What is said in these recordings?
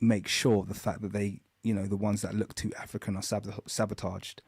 make sure of the fact that they, you know, the ones that look too African are sabotaged.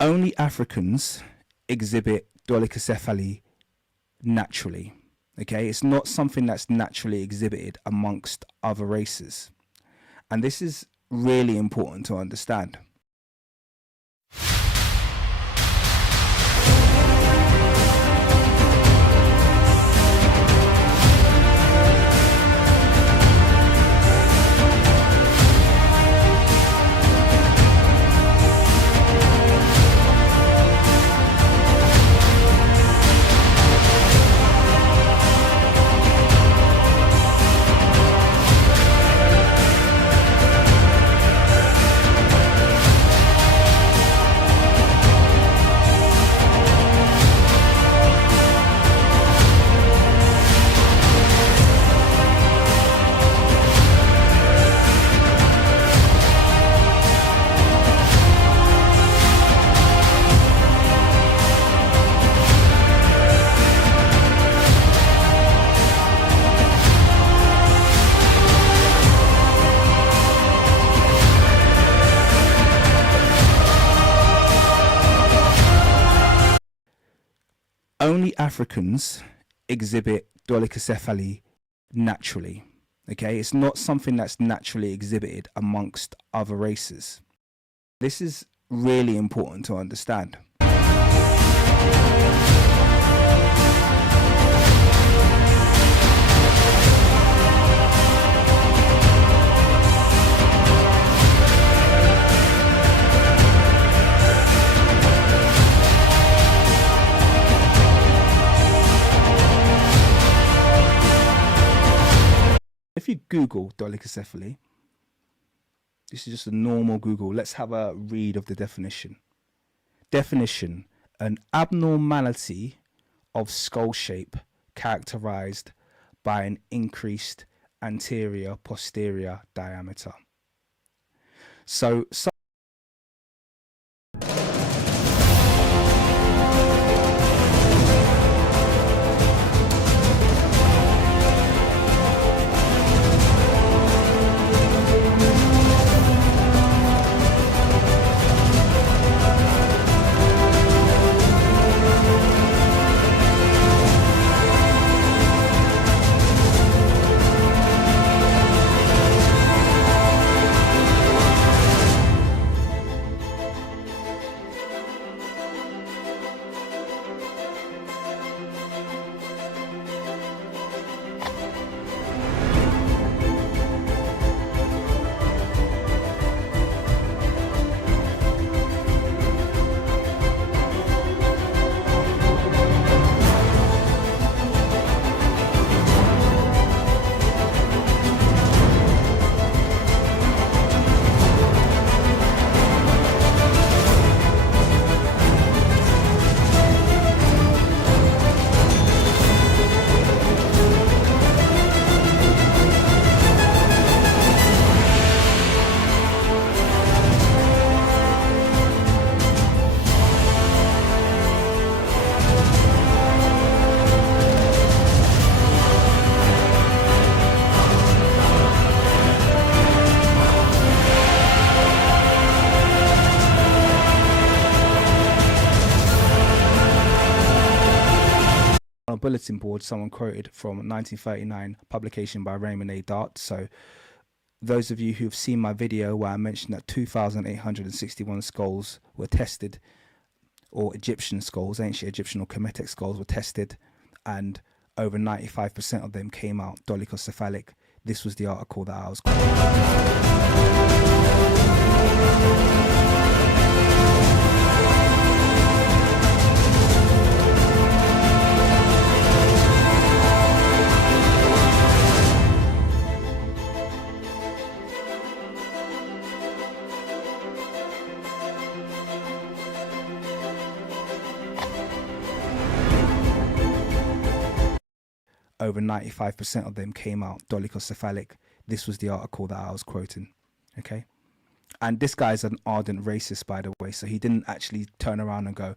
Only Africans exhibit dolichocephaly naturally. Okay, it's not something that's naturally exhibited amongst other races. And this is really important to understand. Only Africans exhibit dolichocephaly naturally. Okay, it's not something that's naturally exhibited amongst other races. This is really important to understand. If you Google dolichocephaly, this is just a normal Google. Let's have a read of the definition. Definition: an abnormality of skull shape characterized by an increased anterior-posterior diameter. So On a bulletin board, someone quoted from a 1939 publication by Raymond Dart. So those of you who have seen my video where I mentioned that 2,861 skulls were tested, or Egyptian skulls, ancient Egyptian or Kemetic skulls were tested, and over 95% of them came out dolichocephalic. This was the article that I was over 95% of them came out dolichocephalic. This was the article that I was quoting. Okay. And this guy's an ardent racist, by the way, so he didn't actually turn around and go,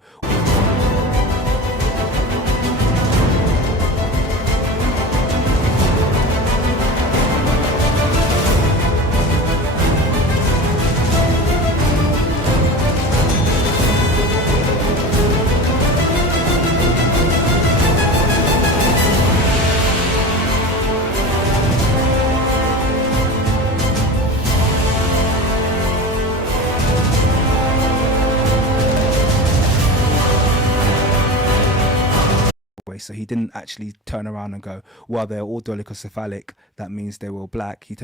so he didn't actually turn around and go, well, they're all dolichocephalic, that means they were black. He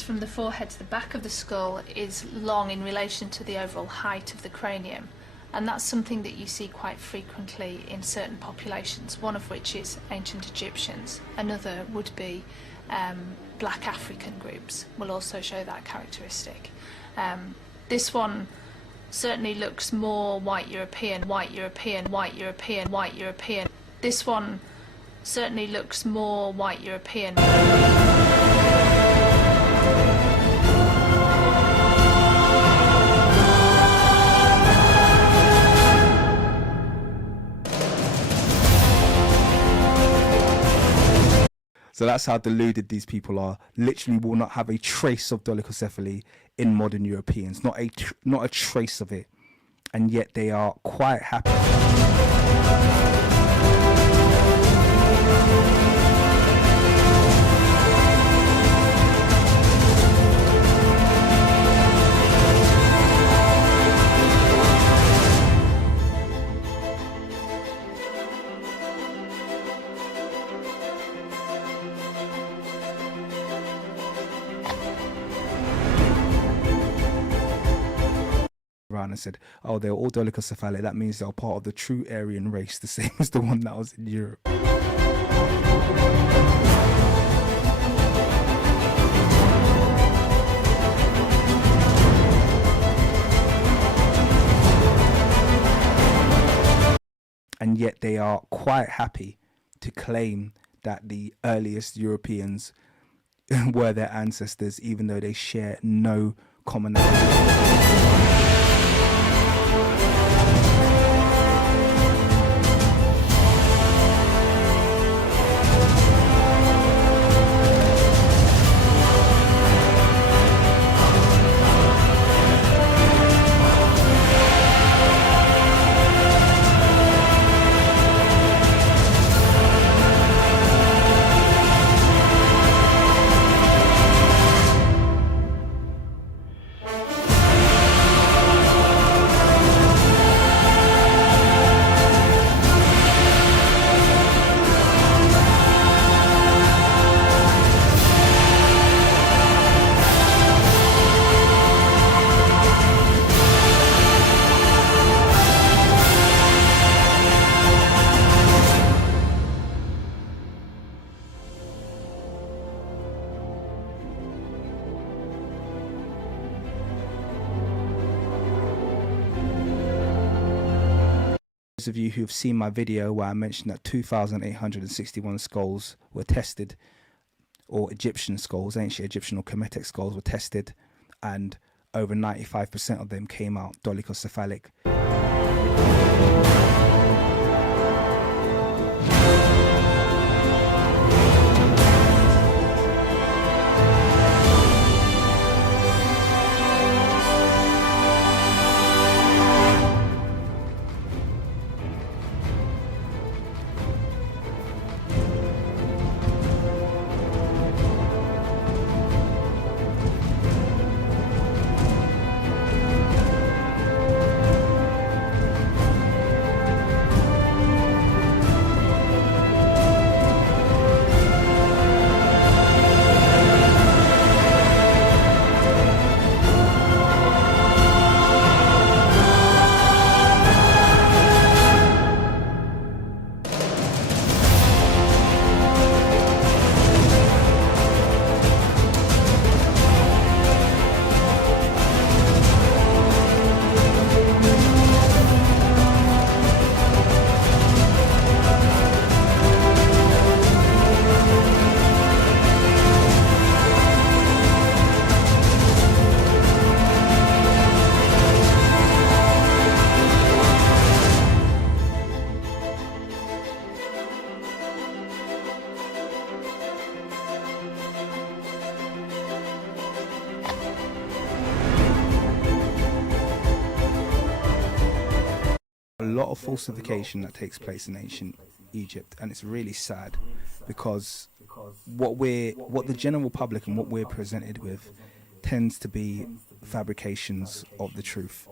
from the forehead to the back of the skull is long in relation to the overall height of the cranium, and that's something that you see quite frequently in certain populations, one of which is ancient Egyptians. Another would be black African groups will also show that characteristic. This one certainly looks more white European, white European, white European, white European. This one certainly looks more white European. So that's how deluded these people are. Literally will not have a trace of dolichocephaly in modern Europeans, not a trace of it, and yet they are quite happy. Around and said, oh, they're all dolichocephalic, that means they're part of the true Aryan race, the same as the one that was in Europe. And yet they are quite happy to claim that the earliest Europeans were their ancestors, even though they share no commonality. Those of you who have seen my video where I mentioned that 2,861 skulls were tested, or Egyptian skulls, ancient Egyptian or Kemetic skulls were tested, and over 95% of them came out dolichocephalic. of falsification that takes place in ancient Egypt, and it's really sad because what the general public and what we're presented with tends to be fabrications of the truth.